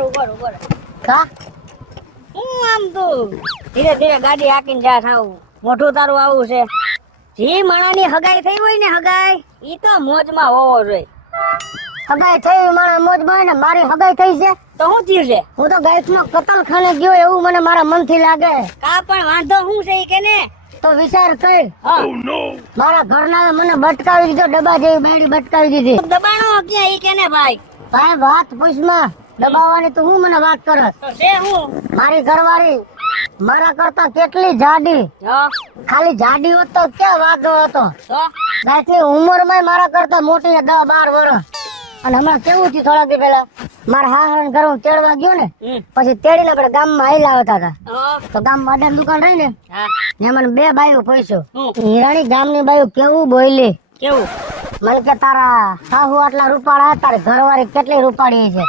ઉપર કા હું આમ તો ધીરે ધીરે ગાડી હાકીને જા થાવ મોઢું તારું આવું છે જી માણાની હગાઈ થઈ હોય ને હગાઈ ઈ તો મોજમાં હોવો જોઈએ હગાઈ થઈ મારા મોજમાં હોય ને મારી હગાઈ થઈ છે તો શું થયું છે હું તો ગાયકનો કતલખાને ગયો એવું મને મારા મનથી લાગે કા પણ વાંધો શું છે ઈ કે ને તો વિચાર કર હા મારા ઘરના મને બટકાવી દીધો ડબ્બા જેવી બેડી બટકાવી દીધી દબાણો ક્યાં ઈ કે ને ભાઈ ભાઈ વાત પૂછમાં દબાવવાની તો હું મને વાત કરસ તો છે હું મારી ઘરવાળી મારા કરતા કેટલી જાડી હા ખાલી જાડી હોત તો ક્યાં વાંધો હતો તો ગાયકની ઉંમરમાં મારા કરતા મોટી 10-12 વર્ષ અને હમણાં કેવું થયું થોડા દી પહેલા મારા હાહરાને ઘરે હું તેડવા ગયો ને પછી તેડીને આપણે ગામમાં આયલા આવતા હતા હા તો ગામમાં અડાની દુકાન રહી ને હા ને મને 2 બાઈઓ પૂછ્યો હિરાણી ગામની બાઈઓ કેવું બોલી કેવું મને કે તારા સાહુ આટલા રૂપાળા તારી ઘરવાળી કેટલી રૂપાળી છે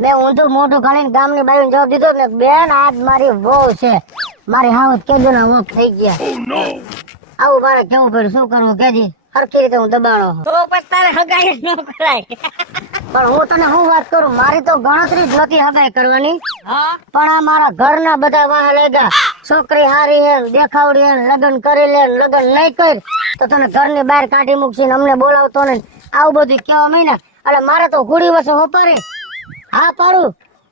મેં ઊંધું મોઢું ઘણીને ગામની બાઈઓને જવાબ દીધો ને બેન આજ મારી વહુ છે મારી હાવત કેજો ના વોક થઈ ગયા આવું મારે કેવું પડ્યું શું કરવું કેજી હરખી રીતે હું દબાણો તો પછી તારે હગાઈ ન કરાય પણ હું તને શું વાત કરું મારી તો ગણતરી જ નથી હગાઈ કરવાની હા પણ આ મારા ઘરના બધા વાહ લેગા છોકરી હારી હે દેખાવડી હે લગ્ન કરી લે લગ્ન નહીં કર તો તને ઘરની બહાર કાઢી મૂકશે ને અમને બોલાવતો ને આવું બધું કેવા મહિના એટલે મારે તો ઘોડી વસે હોપારે હા પાડું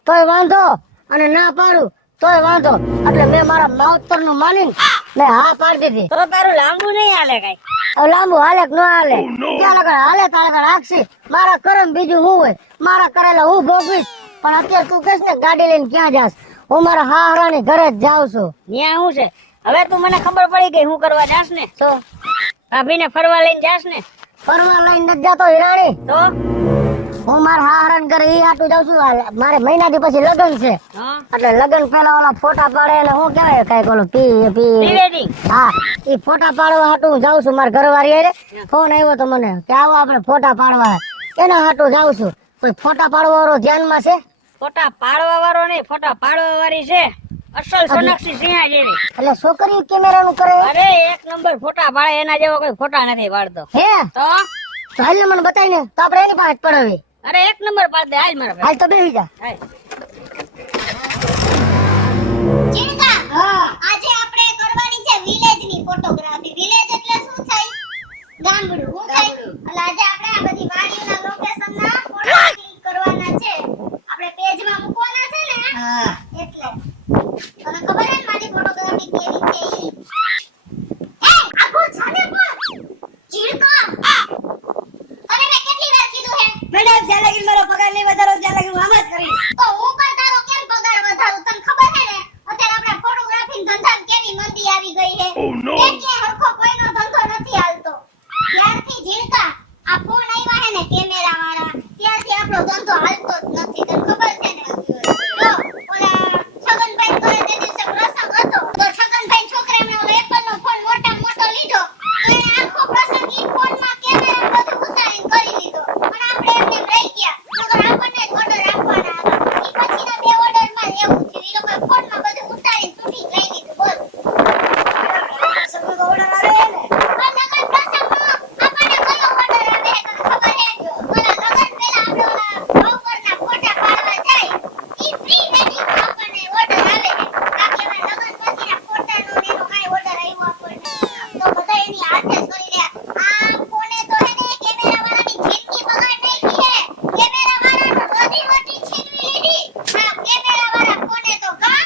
તોય વાંધો અને ના પાડું તોય વાંધો એટલે મેં મારા માવતર નું માનીને મેં હા પાડી દીધી તો તારું લાંબુ નહીં હાલે કઈ હવે લાંબુ હાલે કે ન હાલે ત્યાં લગન હાલે ત્યાં લગન હાકશે મારા કરમ બીજું હું હોય મારા કરેલા હું ભોગવીશ પણ અત્યારે તું કહેશ ને ગાડી લઈને ક્યાં જાસ હું મારા હાહરાની ઘરે જ જાઉં છું ન્યા શું છે હવે તું મને ખબર પડી ગઈ હું કરવા જાસ ને તો ભાભીને ફરવા લઈને જાસ ને ફરવા લઈને નથી જાતો હિરાણી તો હું મારા હાહરાને ઘરે ઈ હાટું જાઉં છું મારે મહિનાથી પછી લગ્ન છે હા એટલે લગ્ન પેલા ઓલા ફોટા પાડે એટલે હું કહેવાય કઈક ઓલો પી પ્રી વેડિંગ હા ઈ ફોટા પાડવા હાટું હું જાઉં છું મારા ઘરવાળી હારે ફોન આવ્યો તો મને કે આવો આપણે ફોટા પાડવા એના હાટું જાઉં છું કોઈ ફોટા પાડવા વાળો ધ્યાનમાં છે ફોટા પાડવા વાળો નહીં ફોટા પાડવા વાળી છે અસલ સોનાક્ષી સિંહા જેવી એટલે છોકરી કેમેરા નું કરે અરે એક નંબર ફોટા પાડે એના જેવો કોઈ ફોટા નથી પાડતો હે તો હાલ ને મને બતાવી ને તો આપણે એની પાસે જ પડાવી અરે એક નંબર પાડ દે હાલ મારા ભાઈ હાલ તો બેસી જા હાલ. ચિંકા હા આજે આપણે કરવાની છે વિલેજ ની ફોટોગ્રાફી વિલેજ એટલે શું થાય ગામડું હું થાય એટલે આજે આપણે આ બધી વાડીઓના લોકેશન ના ફોટો ક્લિક કરવાના છે આપણે પેજ માં મૂકવાના છે ને હા એટલે તને ખબર હે મારી ફોટોગ્રાફી કેવી છે ઈ એ આખો છાને પણ ચિંકા અને મેં કેટલી વાર કીધું હે મેડમ જ્યાં લગી મારો પગાર નહીં વધારો ત્યાં લગી હું આમ જ કરીશ તો હું પણ તારો કેમ પગાર વધારું તને ખબર હે ને અત્યારે આપણે ફોટોગ્રાફી ધંધામાં કેવી મંદી આવી ગઈ હે કે હરખો કોઈનો ધંધો નથી હાલતો ત્યારથી જીણકા આ ફોન આવ્યા હે ને કેમેરા વાળા ત્યારથી આપણો ધંધો હાલતો જ નથી તને ખબર છે ને તો ઓલા છગનભાઈ કરે તે દિવસે પ્રસંગ હતો તો છગનભાઈ છોકરા એમને ઓલો એપલ નો ફોન મોટો લીધો તો એને આખો પ્રસંગ ઈ ફોનમાં કેમેરા બધું ઉતારીને કરી લીધો અને આપણે એમને રહી ગયા નકર આપણને જ ઓર્ડર આપવાના હતા ઈ પછીના 2 ઓર્ડરમાં એવું થયું ઈ લોકો ફોનમાં બધું ઉતારીને છૂટી જ લઈ લીધું બોલ ઓર્ડર આવે ને પણ નકર પ્રસંગમાં આપણને કયો ઓર્ડર આવે તને ખબર હે ઓલા લગન પહેલા આપણે ઓલા ભાવકરના ફોટા પાડવા જાય ઈ પ્રી વેડિંગ આપણને ઓર્ડર આવે બાકી હવે લગન પછીના ફોટાનો ને એનો કાઈ ઓર્ડર આવ્યો આપણને તો બધા એની હાથે જ કરી લે આ ફોને તો હે ને કેમેરા વાળાની જિંદગી બગાડ નાખી હે કેમેરા વાળાનો રોજી છીનવી લીધી હા કેમેરા વાળા ફોને તો કા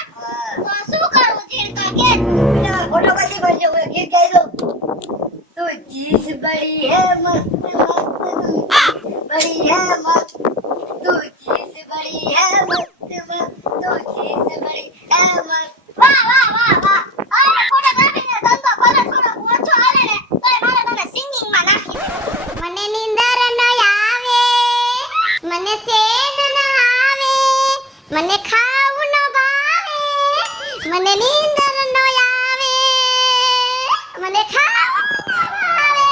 તો શું કરું જીણકા કે ફોટો પછી કરજો હું ગીત ગાઈ દઉં તું ચીઝ બડી હે મસ્ત બડી હે મસ્ત તું ચીઝ બડી હે મસ્ત તું ચીઝ બડી હે મસ્ત વાહ વાહ વાહ વાહ અરે ફોટોગ્રાફી નો ધંધો ભલે થોડો ઓછો હાલે ને તોય મારે તને સિંગિંગ માં નાખી દે મને નીંદર ન આવે મને ચેન ન આવે મને ખાવું ન ભાવે મને નીંદર ન આવે મને ખાવું ન ભાવે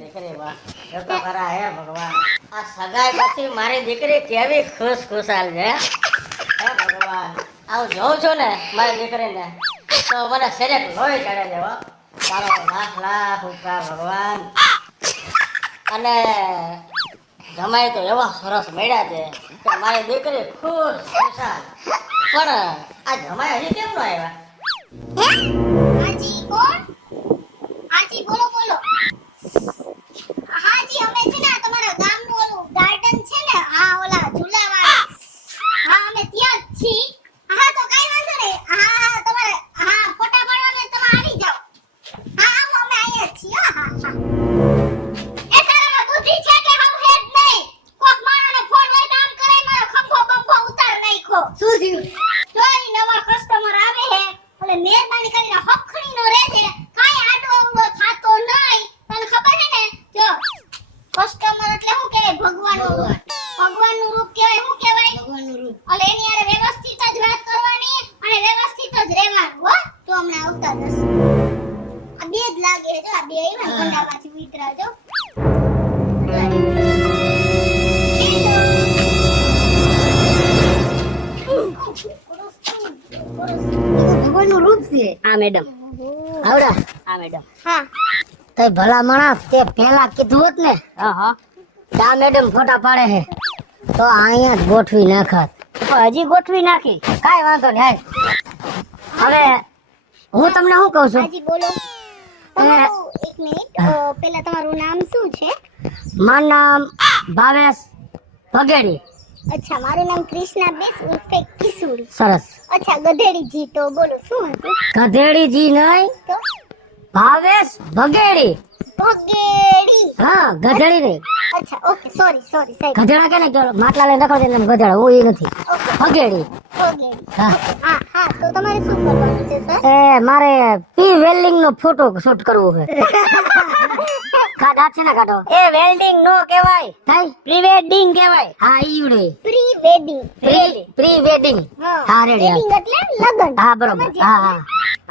દીકરી વાહ જો તો ખરા હે ભગવાન આ સગાઈ પછી મારી દીકરી કેવી ખુશાલ છે હે ભગવાન આવું જોઉં છું ને મારી દીકરીને તો મને શરીર લોહી ચડે છે હો તારો લાખ લાખ ઉપકાર ભગવાન અને જમાઈ તો એવા સરસ મળ્યા છે કે મારી દીકરી ખુશ ખુશાલ. પણ આ જમાઈ હજી કેમ ન આવ્યા? હે હાજી કોણ? હાજી બોલો બોલો. હાજી અમે છે ને તમારા ગામનું ઓલું ગાર્ડન છે ને, હા ઓલા ઝૂલાવાળા, હા અમે ત્યાં જ છીએ. હા તો કઈ વાંધો નહીં. હા હા તમારે હા ફોટા પાડવાને તમે આવી જાઓ. હા આવો અમે અહીંયા જ છીએ. હા હા એ તારામાં બુદ્ધિ છે કે હમ હેડ નહીં? કોક માણસને ફોન હોય તો આમ કરે, મારો ખંભો બંભો ઉતાર નાખ્યો. શું થયું? જોઈ નવા કસ્ટમર આવે હે એટલે મહેરબાની કરીને હખણીનો રહેજે, કાઈ આડો અવળો થાતો નહીં. તને ખબર છે ને, જો કસ્ટમર એટલે શું કહેવાય? ભગવાનનું રૂપ. ભગવાનનું રૂપ કહેવાય. શું કહેવાય? ભગવાનનું રૂપ. એટલે એની હારે વ્યવસ્થિત જ વાત કરવાની અને વ્યવસ્થિત જ રહેવાનું. હો તો હમણાં આવતા જશે. આ બે જ લાગે છે. જો આ બે આવ્યા ગંડામાંથી ઉતરા. જો ભગવાનનું રૂપ છે આ મેડમ. આવડા આ મેડમ. હા તે ભલા માણસ તે પહેલા કીધું હોત ને કે આ મેડમ ફોટા પાડે છે તો અહીંયા જ ગોઠવી નાખત. પણ હજી ગોઠવી નાખી, કાઈ વાંધો નહીં. હવે હું તમને શું કહું છું, હાજી બોલો. તમારું એક મિનિટ, પહેલા તમારું નામ શું છે? મારું નામ ભાવેશ ભગેડી. અચ્છા, મારું નામ કૃષ્ણાબેન ઉર્ફે કિશોરી. સરસ. અચ્છા ગધેડીજી, તો બોલો શું હતું? ગધેડીજી નહીં, તો ભાવેશ ભગેડી. ભગેડી. હા ગધેડી નહીં. અચ્છા ઓકે, સોરી સોરી સાહેબ. ગધેડા કે ને કે માટલા લઈને રખડે ને ગધેડા, હું એ નથી. ઓકે ભગેડી. ભગેડી. હા હા હા, તો તમારે શું કરવાનું છે સર? એ મારે પ્રી વેલ્ડિંગ નો ફોટો શૂટ કરવો છે. કાઢા છે ને કાઢો. એ વેલ્ડિંગ નો કહેવાય, થાય પ્રી વેડિંગ કહેવાય. હા ઈવડે પ્રી વેડિંગ. Pre wedding. હા રેડી. વેડિંગ એટલે લગન. હા બરોબર. હા હા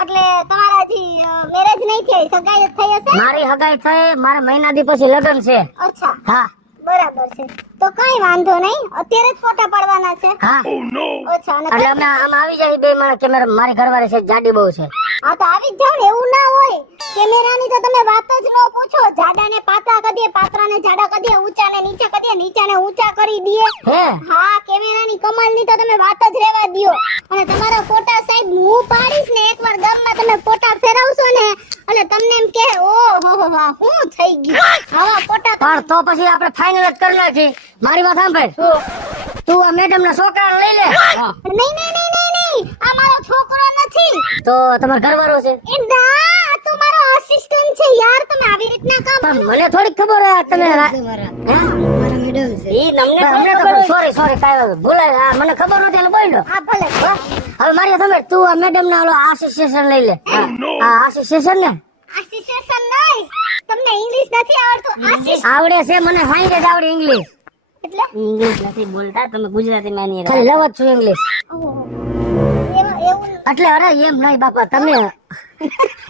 એટલે તમારા હજી મેરેજ નહીં થઈ, સગાઈ જ થઈ હશે? મારી હગાઈ થઈ, મારે મહિના દી પછી લગ્ન છે. અચ્છા હા બરાબર છે, તો કઈ વાંધો નહીં. અત્યારે જ ફોટા પાડવાના છે? હા અચ્છા. અને એટલે અમે આમ આવી જાય બે માણસ કેમેરા. મારી ઘરવાળી છે જાડી બહુ છે. હા તો આવી જ જાવ ને, એવું ના હોય. કેમેરાની તો તમે વાત જ ન પૂછો. જાડાને પાતળા કરી દે, પાતળાને જાડા કરી દે, ઊંચાને નીચા કરી દે, નીચાને ઊંચા કરી દે. હે હા કેમેરાની કમાલની તો તમે વાત જ રહેવા દ્યો. અને તમારા ફોટા સાહેબ હું પાડીશ ને, એકવાર ગામમાં તમે ફોટા ફેરવશો ને એટલે તમને એમ કે ઓ હો વાહ શું થઈ ગયું. આવા ફોટા પણ તો પછી આપણે ફાઇનલ જ કરી નાખી. મારી વાત સાંભળ, તું આ મેડમ ના છોકરાને લઈ લે. નહીં નહીં નહીં નહીં નહીં, આ મારો છોકરો નથી. તો તમારો ઘરવાળો છે. એ ના, આ તો મારો અસિસ્ટન્ટ છે યાર. તમે આવી રીતના કામ. પણ મને થોડીક ખબર હે તમે સોરી સોરી કાઈ ભૂલાય. હા મને ખબર નહોતી એટલે બોલ્યો. હા ભલે. હવે મારી સામે તું આ મેડમ ના ઓલો આસિસ્ટેશન લઈ લે. હા આસિસ્ટેશન ને આસિસ્ટન્ટ નહીં, તમને ઇંગ્લિશ નથી આવડતું? આવડે છે મને, હાઈ જ આવડે ઇંગ્લિશ. એટલે ઇંગ્લિશ નથી બોલતા તમે, ગુજરાતી માં નહીં. ખાલી લવ જ છું ઇંગ્લિશ. એવું એટલે અરે એમ નહીં બાપા તમે.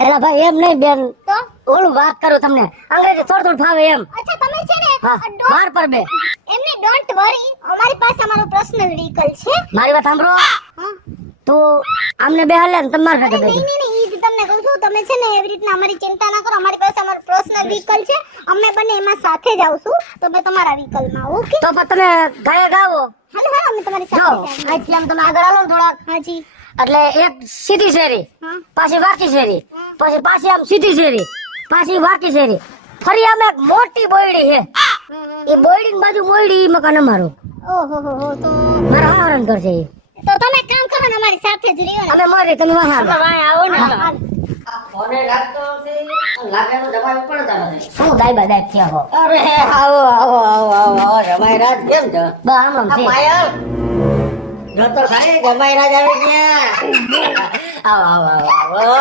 એલા ભાઈ એમ નહીં બેન, તો ઓલું વાત કરું તમને અંગ્રેજી થોડું થોડું ફાવે એમ. અચ્છા તમે છે ને હા બાર પર બે. એમને ડોન્ટ વરી, અમારી પાસે અમારો પર્સનલ વ્હીકલ છે. મારી વાત સાંભળો, હા તું આમને બે હાલે ને તમારે સાથે નહીં નહીં નહીં, ઈ જ તમને કહું છું. તમે છે ને એવી રીતના અમારી ચિંતા ના કરો. અમારી પાસે અમારો પર્સનલ વ્હીકલ છે. અમે બંને એમાં સાથે જ આવશું. તો મેં તમારા વ્હીકલમાં. ઓકે તો પણ તમે ગાયક આવો. હાલો હાલો, અમે તમારી જો સાથે જ આવીએ. આજથી આમ તમે આગળ આવો ને થોડાક, હાજી. એટલે એક સીધી શેરી, હા પાછી વાકી શેરી, પછી પાછી આમ સીધી શેરી, પાછી વાકી શેરી, ફરી આમ એક મોટી બોયડી છે. એ બોયડી ની બાજુ મોયડી, ઈ મકાન અમારું. ઓહો હો હો, તો મારા હારણ કરશે ઈ. તો તમે એક કામ કરો ને, અમારી સાથે જ રહ્યો ને. અમે મોરી તમે વાહ આવો ને. આ ફોને લાગતો નથી, લાગે તો જમાઈ ઉપર જ આવે. શું દાયબા દાયબ થયા હો. અરે આવો આવો આવો આવો જમાઈ રાજ કેમ છો? બસ આમ આમ આ છે. પાયલ જો તો ખાલી જમાઈ રાજ આવી ગયા. આવો આવો આવો આવો.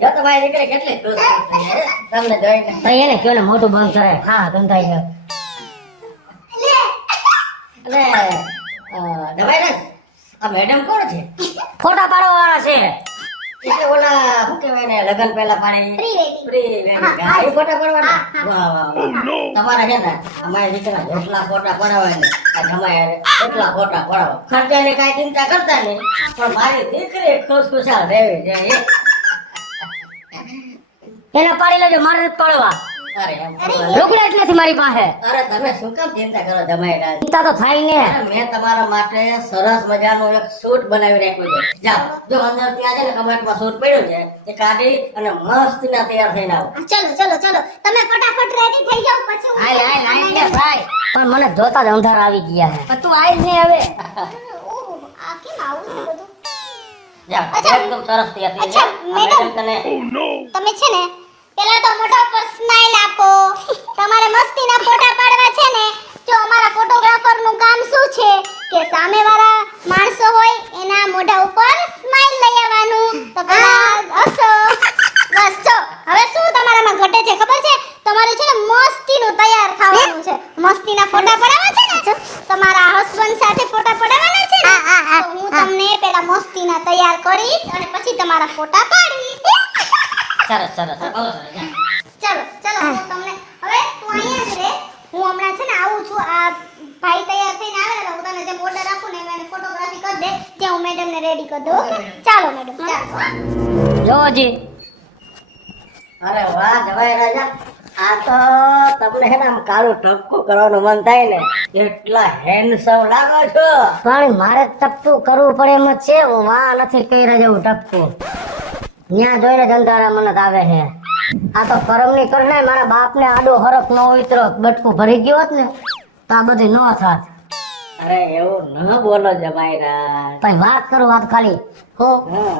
જો તો મારી દીકરી કેટલી ખુશ થઈ હે તમને જોઈને. તો એને કયો ને મોટું બંધ કરે. હા તમે થાય છે. અને જમાઈ રાજ આ મેડમ કોણ છે? ફોટા પાડવા વાળા છે. એટલે ઓલા શું કહેવાય ને, લગન પહેલા પાડે પ્રી વેડિંગ. Pre wedding. હા એ ફોટા પાડવાના. વાહ વાહ વાહ. તમારે છે ને અમારી દીકરા જેટલા ફોટા પડાવે ને આ જમાઈ એટલા ફોટા પડાવો. ખર્ચાની કાંઈ ચિંતા કરતા નહીં, પણ મારી દીકરી ખુશખુશાલ રહેવી જોઈએ. એને પાડી લેજો, મારે નથી પાડવા. અરે એમ અરે, કરવા. લુગડા એટલેથી મારી પાસે અરે તમે શું કામ ચિંતા કરો જમાઈના? ચિંતા તો થાય ને. અરે મેં તમારા માટે સરસ મજાનું એક સૂટ બનાવી રાખ્યું છે. જાઓ જો અંદર ત્યાં છે ને કબાટમાં સૂટ પડ્યું છે એ કાઢી અને મસ્ત ના તૈયાર થઈને આવો. ચલો ચલો ચલો તમે ફટાફટ રેડી થઈ જાઓ પછી હું હાલ હાલ હાલ ને ભાઈ. પણ મને જોતા જ અંધાર આવી ગયા છે. પણ તું આઈ ને હવે. ઓહ, આ કેમ આવું છે બધું? જાઓ અચ્છા. એકદમ સરસ તૈયાર થઈ અચ્છા, જાઓ. મેડમ. મેડમ તને તમે છે ને પેલા તો મોઢા પર સ્માઈલ આપો. તમારે મસ્તીના ફોટા પાડવા છે ને, જો અમારા ફોટોગ્રાફર નું કામ શું છે કે સામેવાળા માણસો હોય એના મોઢા ઉપર સ્માઈલ લઈ આવવાનું. તો પેલા હસો. બસ જો હવે શું તમારામાં ઘટે છે ખબર છે? તમારે છે ને મસ્તીનું તૈયાર થવાનું છે. મસ્તીના ફોટા પડાવવા છે ને, તમારા હસબન્ડ સાથે ફોટા પડાવવાના છે ને, તો હું તમને પેલા મસ્તીના તૈયાર કરીશ અને પછી તમારા ફોટા પાડીશ. સરસ સરસ બહુ સરસ જાઓ. ચલો ચલો હું તમને હવે તું અહીંયા જ રહે. હું હમણાં છે ને આવું છું. આ ભાઈ તૈયાર થઈને આવે એટલે હું તને જે ઓર્ડર આપું ને એને ફોટોગ્રાફી કરી દે ત્યાં હું મેડમને રેડી કરી દઉં. ઓકે ચાલો મેડમ ચાલો. જોજી અરે વાહ જવાય રાજા, આ તો તમને હે ને આમ કાળું ટપકું કરવાનું મન થાય ને, એટલા હેન્ડસમ લાગો છો. પણ મારે ટપકું કરવું પડે એમ જ છે. હું વાહ નથી કર્યા જેવું ટપકું. ત્યાં જોઈને જ અંધારા મને તો આવે છે. આ તો કરમની કરને મારા બાપને આડો હરખ ન ઉતરો બટકું ભરી ગયો હોત ને તો આ બધી ન થાત. અરે એવું ન બોલો જમાઈરા. પછી વાત કરું વાત ખાલી હો હા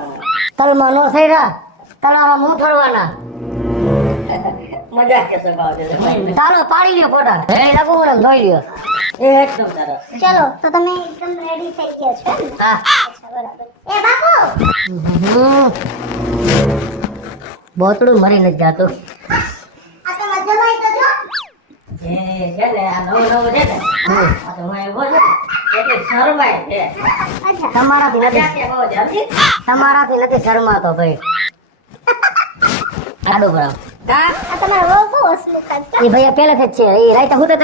તલમાં નો થઈ રહ્યા તલારા મું ઠરવાના. મજાક કે સ્વભાવ છે જમાઈનો. ચાલો પાડી લ્યો ફોટા. હે લાગુ મને જોઈ લ્યો. એકદમ સરસ. ચલો તો તમે એકદમ રેડી થઈ ગયા છો એમ ને? હા અચ્છા બરાબર. એ બાપુ બોતડું મરી નથી જાતું. આ તો મજમાઈ તો જો. એ છે ને આ નવું નવું છે ને, આ તો હું એવો છું એટલે શરમાય છે. અચ્છા તમારાથી મજાક નથી કે બહુ જલ્દી. તમારાથી નથી શરમાતો ભાઈ. આડો બરાબર. હા આ તમારા બહુ બહુ હસમુખ છે. એ ભાઈ પહેલેથી જ છે. એ રાઈતે હું તો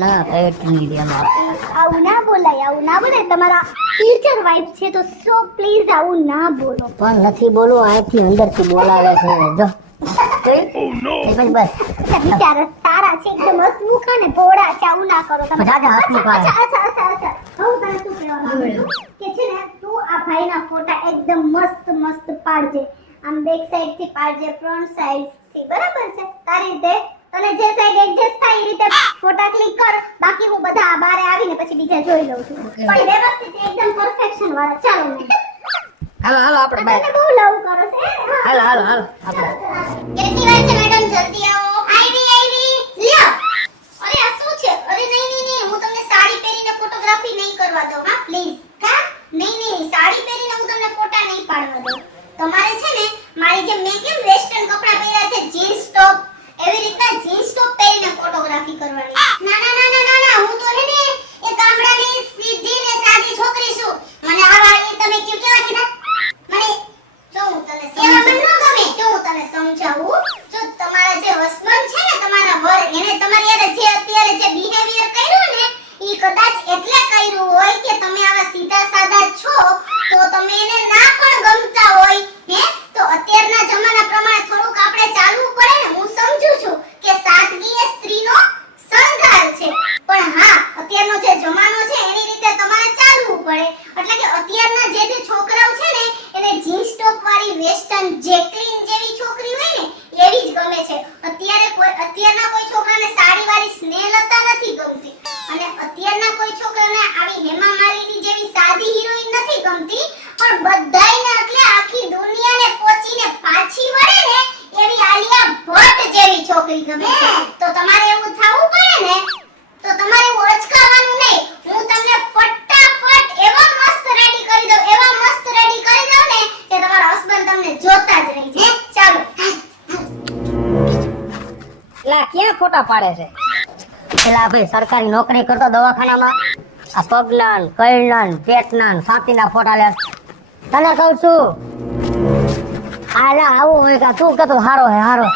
ના પેટની દેમાં આવું ના બોલાય આવું ના બોલાય. તમારા ફ્યુચર વાઇફ છે તો સો પ્લીઝ આવું ના બોલો. પણ નથી બોલવું. અહીંથી અંદરથી બોલાવે છે. જો પછી બસ બિચારા સારા છે એકદમ હસમુખ અને ભોળા છે. આવું ના કરો તમે. બધા જ હસમુખ આવે. અચ્છા. હું તને શું કહેવા માંગુ છું કે છે ને તું આ ભાઈના ફોટા એકદમ મસ્ત મસ્ત પાડજે. આમ બેક સાઈડ થી પાડજે, ફ્રન્ટ સાઈડ થી. બરાબર છે? તારી રીતે તને જે સાઈડ એડજસ્ટ થાય એ રીતે ફોટા ક્લિક કર. બાકી હું બધા બારે આવીને પછી બીજા જોઈ લઉં છું. પણ વ્યવસ્થિત એકદમ પરફેક્શન વાળા. ચાલો ને. હાલો હાલો આપણે બાય. તને બહુ લવ કરો છે. હાલો હાલો હાલો આપણે કેટલી વાર છે મેડમ? જલ્દી આવો. આવી લ્યો. અરે આ શું છે? અરે નહીં હું તમને સાડી પહેરીને ફોટોગ્રાફી નહીં કરવા દઉં. હા પ્લીઝ. કા નહીં સાડી પહેરીને હું તમને ફોટા નહીં પાડવા દઉં. તમારે છે ને મારી જેમ મેં કેમ વેસ્ટર્ન કપડા પહેર્યા છે જીન્સ ટોપ, એવી રીતના જીન્સ ટોપ પહેરીને ફોટોગ્રાફી કરવાની. ના હું તો હે ને એ ગામડાની સીધી ને સાદી છોકરી છું. મને આવા એ તમે કેમ કેવા કીધા? મને જો હું તને સેવા મન ન ગમે. જો હું તને સમજાવું, જો તમારા જે હસબન્ડ છે ને તમારા વર, એને તમારી યાર જે અત્યારે જે બિહેવિયર કર્યું ને ઈ કદાચ એટલે કર્યું હોય કે તમે આવા સીધા સાદા છો તો તમે એને ના પણ ગમતા હોય. હે તો અત્યારના જમાના પ્રમાણે થોડુંક આપણે ચાલવું પડે ને. હું સમજુ છું કે સાદગી એ સ્ત્રીનો શણગાર છે, પણ હા અત્યારનો જે જમાનો છે એની રીતે તમારે ચાલવું પડે. એટલે કે અત્યારના જે છોકરાઓ છે ને એને જીન્સ ટોપ વાળી વેસ્ટર્ન જેકલિન જેવી છોકરી હોય ને એવી જ ગમે છે. અત્યારના કોઈ છોકરાને સાડી વાળી સ્નેહલતા નથી ગમતી અને અત્યારના કોઈ છોકરાને આવી હેમા માલિની જેવી સાદી હિરોઈન નથી ગમતી. પણ બધાયને એટલે આખી દુનિયાને પોચીને પાછી વળે ને એવી આલિયા ભટ્ટ જેવી છોકરી ગમે છે. તો તમારે એવું થવું પડે ને તો તમારે એવું અચકાવાનું નહીં. હું તમને ફટાફટ એવા મસ્ત રેડી કરી દઉં ને કે તમારો હસબન્ડ તમને જોતા જ રહી જાય. ચાલો. લા ક્યાં ફોટા પાડે છે? પેલા ભાઈ સરકારી નોકરી કરતો દવાખાનામાં આ પગના ને કઈના ને પેટના ને છાતીના ફોટા લે. તને કહું છું આલા આવું હોય કે તું કતો હારો હે હારો.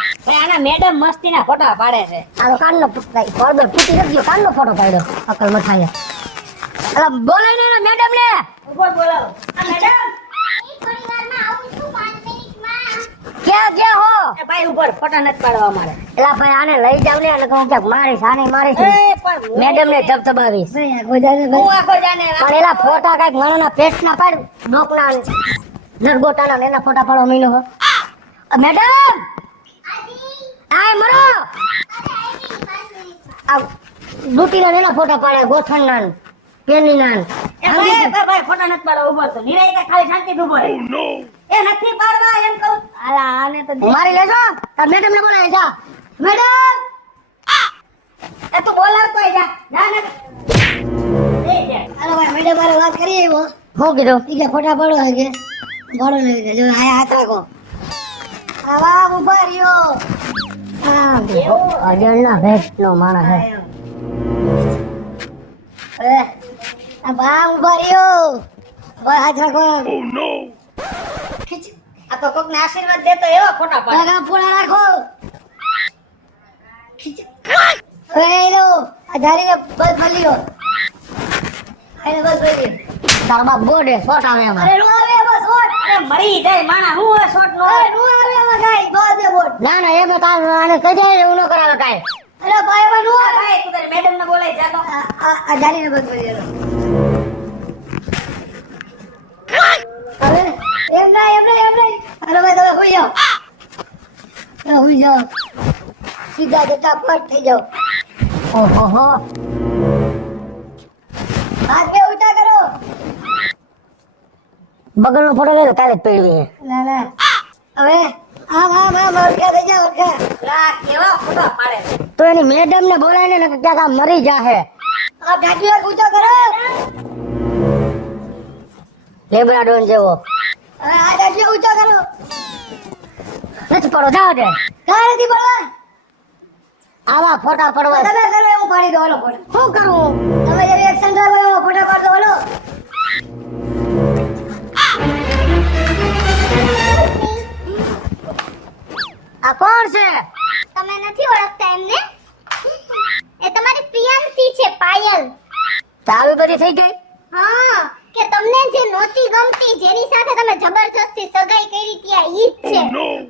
આના મેડમ મસ્તીના ફોટા પાડે છે. આ તો કાનનો પડદો તૂટી ગયો. કાનનો ફોટો પાડ્યો અકલ મથાય. અલા બોલાય ને મેડમ લે. ઉપર બોલાવો. આ મેડમ થોડી વારમાં આવું છું 5 મિનિટમાં. કે ક્યાં હો એ ભાઈ ઉપર ફોટા નથી પાડવા મારે. એલા ભાઈ આને લઈ જાવ ને અને કહું ક્યાંક મારીશ આને મારીશ એ પણ મેડમ ને ધબધબાવીશ હું આખો જાને પણ એલા ફોટા કઈક માણાના પેટના પાડ ડોકના નરગોટાના ને એના ફોટા પાડવા મહિનો હો મેડમ આજી આય મરો અરે આવી 5 મિનિટમાં આ ડૂટીના ને એના ફોટા પાડે ગોઠણના ને, પેનીના ને. એ ભાઈ ફોટા નથી પાડવા ઉભો તો નિરાય કે ખાલી શાંતિ ઉભો રહે. એ નથી પાડવા એમ કહું. આલા આને તો મારી લેજો તાર મેડમ ને બોલાય જા મેડમ એ તું બોલાવતો જા જા ને એ જા. અરે ભાઈ મેડમ મારે વાત કરી આવ્યો હું કીધું ઈ કે ફોટા પાડો હે કે પાડો ને કે જો આયા હાથ રાખો આવા ઉભા રહ્યો અજણના ભેટનો માણસ હે અરે આ બા ઉભા રહ્યો બા હાથ રાખો આ તો કોકને આશીર્વાદ દેતો એવા ફોટા પાડે. લગા પૂરા રાખો એ લો આ ધારીને બસ ભલ્યો એને બસ ભલ્યો તાર બાપ ગોડે શોટ આવે એમાં અરે નો આવે બસ શોટ અરે મરી જાય માણા હું હવે શોટ નો અરે નો આવે એમાં કાઈ બસ દે બોટ ના ના એમાં તાર આને કહી દે એવું ન કરાવે કાઈ અરે ભાઈ એમાં નો આવે ભાઈ તું તારી મેડમ ને બોલાય જા તો. આ ધારીને બસ ભલ્યો અરે એમ નહીં અરે ભાઈ તમે હોઈ જાઓ તમે હોઈ જાઓ સીધા જતા ફટ થઈ જાઓ ઓહો હો હાથ બે ઉલ્ટા કરો બગલનો ફોટો લે કાલે જ પડ્યું છે ના ના હવે આમ ઓળખા થઈ જાઓ ઓળખા લા કેવા ફોટા પાડે છે. તો એની મેડમ ને બોલાય ને ક્યાંક આ મરી જાહે આ ઢાંકીઓ ઊંચો કરો લેબડા ડોન જેવો હવે આ ઢાંકીઓ ઊંચો કરો નથી પડો જાઓ દે કાં નથી પડવા આવા ફોટા પડવા તમે કરો એવું પાડી દો ઓલો ફોટો શું કરું તમે જે રિએક્શન કરો એવો ફોટો પાડ દો ઓલો આ કોણ છે તમે નથી ઓળખતા એમને એ તમારી પિયાન્સી છે પાયલ તો આવી બધી થઈ ગઈ હા કે તમને જે નહોતી ગમતી જેની સાથે તમે જબરજસ્તી સગાઈ કરી ત્યાં ઈ જ છે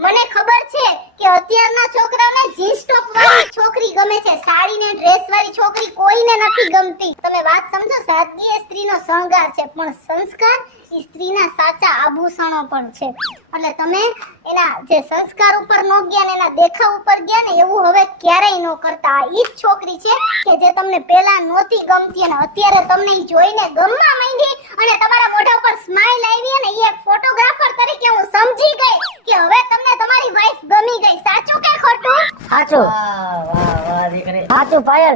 મને ખબર છે કે અત્યારના છોકરાઓને જીન્સ ટોપ વાળી છોકરી ગમે છે સાડી ને ડ્રેસ વાળી છોકરી કોઈને નથી ગમતી તમે વાત સમજો સાદગી એ સ્ત્રીનો શણગાર છે પણ સંસ્કાર એ સ્ત્રીના સાચા આભૂષણો પણ છે એટલે તમે એના જે સંસ્કાર ઉપર ન ગયા ને એના દેખાવ ઉપર ગયા ને એવું હવે ક્યારેય ન કરતા આ ઈ જ છોકરી છે કે જે તમને પહેલા નહોતી ગમતી અને અત્યારે તમને ઈ જોઈને ગમવા માંડી અને તમારા મોઢા ઉપર સ્માઈલ આવી અને ઈ એક ફોટોગ્રાફર તરીકે હું સમજી ગઈ કે હવે તમને તમારી વાઈફ ગમી ગઈ સાચું કે ખોટું સાચું વાહ દીકરી. સાચું પાયલ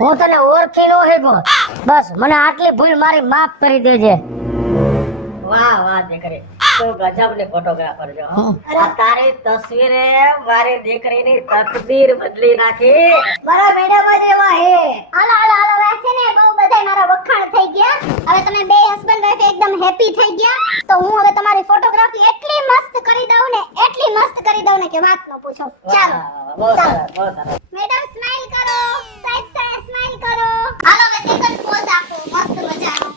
હું તને ઓળખી નો હેગો બસ મને આટલી ભૂલ મારી માફ કરી દેજે વાહ દીકરી તું ગજબ ની ફોટોગ્રાફર છો હો. આ તારી તસવીરે મારી દીકરીની તકદીર બદલી નાખી. મારા મેડમ જ એવા હે હાલો હાલો હાલો વાસે ને બહુ બધાય મારા વખાણ થઈ ગયા હવે તમે બે હસબન્ડ વાઈફ એકદમ હેપી થઈ ગયા તો હું હવે તમારી ફોટોગ્રાફી એટલી મસ્ત કરી દઉં ને કે વાત ન પૂછો ચાલો બહુ સરસ બહુ સરસ. મેડમ સ્માઈલ કરો સાહેબ સ્માઈલ કરો હાલો હવે સેકન્ડ પોઝ આપો મસ્ત મજાનો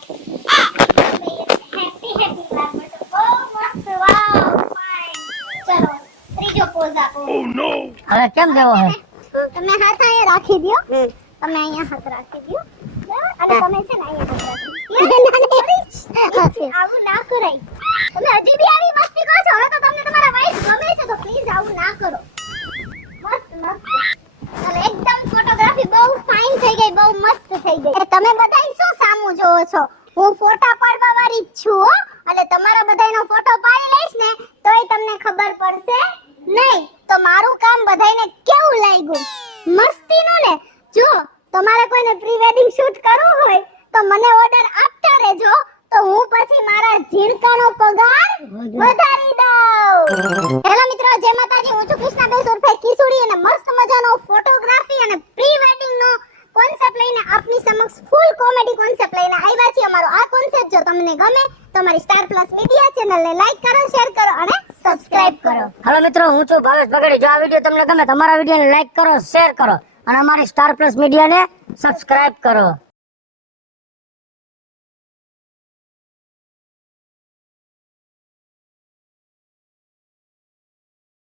હેપી લાગો તો બહુ મસ્ત વાવ ફાઇન ચલો ત્રીજો પોઝ આપો હવે કેમ દેવો હે તમે હાથ અહીંયા રાખી દો તમે અહીંયા હાથ રાખી દો બરાબર? અને તમે છે ને અહીંયા હાથ રાખી દો આવું ના કરાય તમે હજી બી આવી મસ્તી કરો છો હવે તો તમને તમારા વાઈફ ગમે છે તો પ્લીઝ આવું ના કરો મસ્ત અને એકદમ ફોટોગ્રાફી બહુ ફાઇન થઈ ગઈ બહુ મસ્ત થઈ ગઈ તમે બધાય શું સામું જોવો છો હું ફોટા પાડવા વાળી જ છું હો એટલે તમારા બધાયનો ફોટો પાડી લઈશ ને તોય તમને ખબર પડશે નહીં તો મારું કામ બધાયને કેવું લાગ્યું મસ્તીનું ને જો તમારે કોઈને પ્રી વેડિંગ શૂટ કરવું હોય તો મને ઓર્ડર આપતા રહેજો તો હું પછી મારા ઝીણકાનો પગાર વધારી દઉં હેલો મિત્રો જય માતાજી હું છું કૃષ્ણાબેન ઉર્ફે કિશોરી અને મસ્ત મજાનો ફોટોગ્રાફી અને પ્રી વેડિંગ નો કોન્સેપ્ટ લઈને આપની સમક્ષ ફૂલ કોમેડી કોન્સેપ્ટ લઈને આવ્યા છીએ અમારો આ કોન્સેપ્ટ જો તમને ગમે તો અમારી સ્ટાર પ્લસ મીડિયા ચેનલને લાઈક કરો શેર કરો અને સબસ્ક્રાઇબ કરો હાલો મિત્રો હું છું ભાવેશ બગડી જો આ વિડીયો તમને ગમે તમારા વિડીયોને લાઈક કરો શેર કરો અને અમારી સ્ટાર પ્લસ મીડિયાને સબસ્ક્રાઇબ કરો